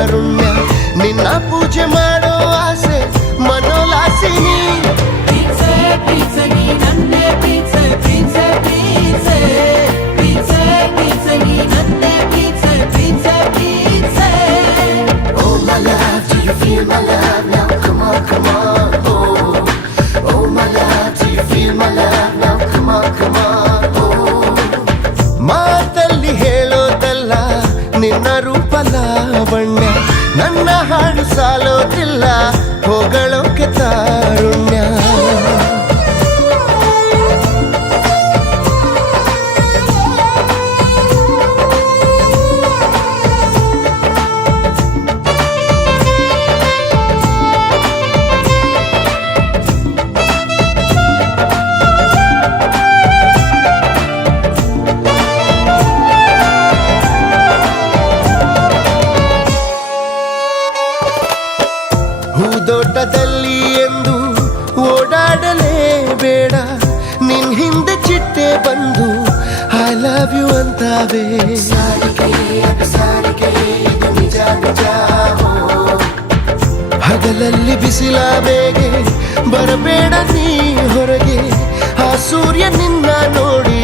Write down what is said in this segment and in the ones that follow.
ತಾರುಣ್ಯ ನಿನ್ನ ಪೂಜೆ ಮಾಡೋ ಆಸೆ ಮನೋಲಾಸಿನಿ Feel my love now, come on, come on. Oh my love, do you feel my love now? Come on, come on. ಮಾತಲ್ಲಿ ಹೇಳೋದಲ್ಲ ನಿನ್ನ ರೂಪ ಲಾವಣ್ಯ ನನ್ನ ಹಾಡು ಸಾಲೋದಿಲ್ಲ ಹೊಗಳೋಕೆ ತಾರುಣ್ಯ ಹೂದೋಟದಲ್ಲಿ ಎಂದು ಓಡಾಡಲೇಬೇಡ ನಿನ್ ಹಿಂದೆ ಚಿಟ್ಟೆ ಬಂದು ಐ ಲವ್ ಯು ಅಂತಾವೆ ಹಗಲಲ್ಲಿ ಬಿಸಿಲ ಬೇಗೆ ಬರಬೇಡ ನೀ ಹೊರಗೆ ಆ ಸೂರ್ಯ ನಿನ್ನ ನೋಡಿ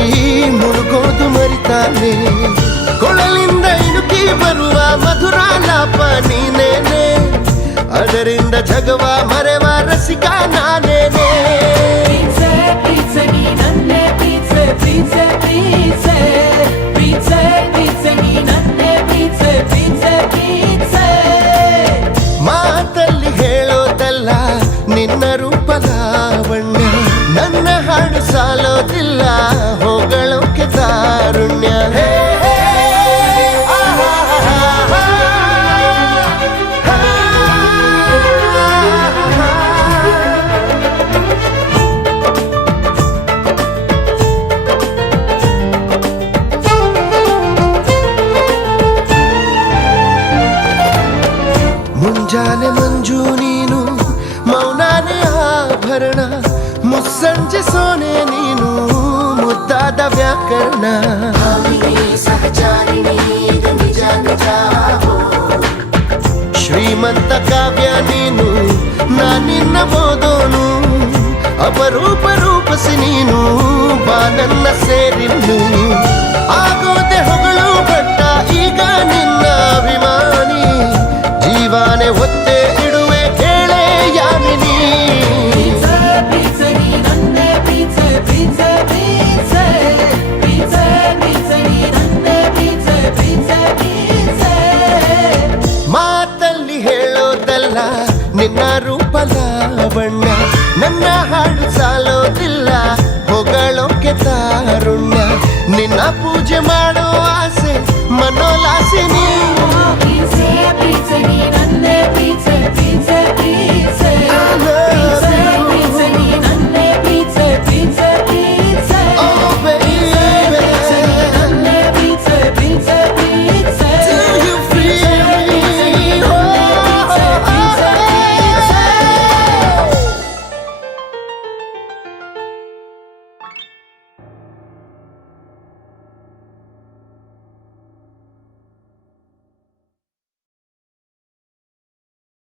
ಮುಳುಗೋದು ಮರಿತಾನೆ ಕೊಳಲಿಂದ ಇಣುಕಿ ಬರುವ ಮಧುರ ಲಾಪ ನೀನೇನೆ ಅದರಿಂದ ಜಗವ ಮರೆವ ರಸಿಕ ನಾನೇನೆ ಮಾತಲ್ಲಿ ಹೇಳೋದಲ್ಲ ನಿನ್ನ ರೂಪ ಲಾವಣ್ಯ ನನ್ನ ಹಾಡು ಸಾಲೋದಿಲ್ಲ ಹೊಗಳೋಕೆ ತಾರುಣ್ಯ ಮುಂಜಾನೆ ಮಂಜು ನೀನು ಮೌನಾನೆ ಆಭರಣ ಮುಸ್ಸಂಜೆ ಸೋನೆ ನೀನು ಮುದ್ದಾದ ವ್ಯಾಕರಣ ಶ್ರೀಮಂತ ಕಾವ್ಯ ನೀನು ನಾನಿನ್ನ ಓದೋನು ಅಪರೂಪ ರೂಪಸಿ ನೀನು ಬಾ ನನ್ನ ಸೇರಿನ್ನು ಆಗೋದೆ ಹೊಗಳು ಬಟ್ಟ ಈಗ ನಿನ್ನ ಅಭಿಮಾನಿ ಜೀವಾನೆ ಒತ್ತೆ ಇಡುವೆ ಕೇಳೆ ಯಾಮಿನಿ ಮಾತಲ್ಲಿ ಹೇಳೋದಲ್ಲ ನಿನ್ನ ರೂಪ ಲಾವಣ್ಯ ನನ್ನ ಹಾಡು ಸಾಲೋದಿಲ್ಲ ಹೊಗಳೋಕೆ ತಾರುಣ್ಯ ನಿನ್ನ ಪೂಜೆ ಮಾಡ